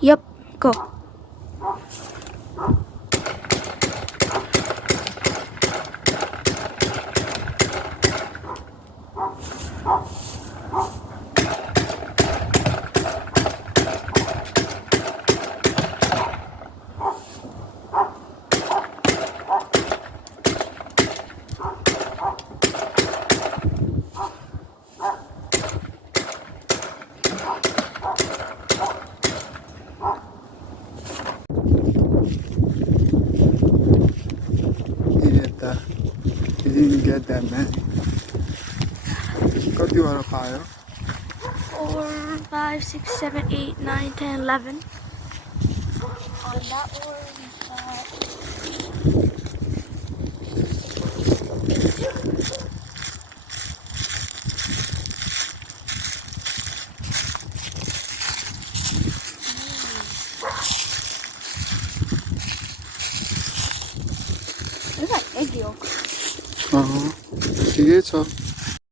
Yep, go. You didn't get that many. What do you want to buy? 4, 5, 6, 7, 8, 9, 10, 11. On that one, There's like egg yolk. 이게 저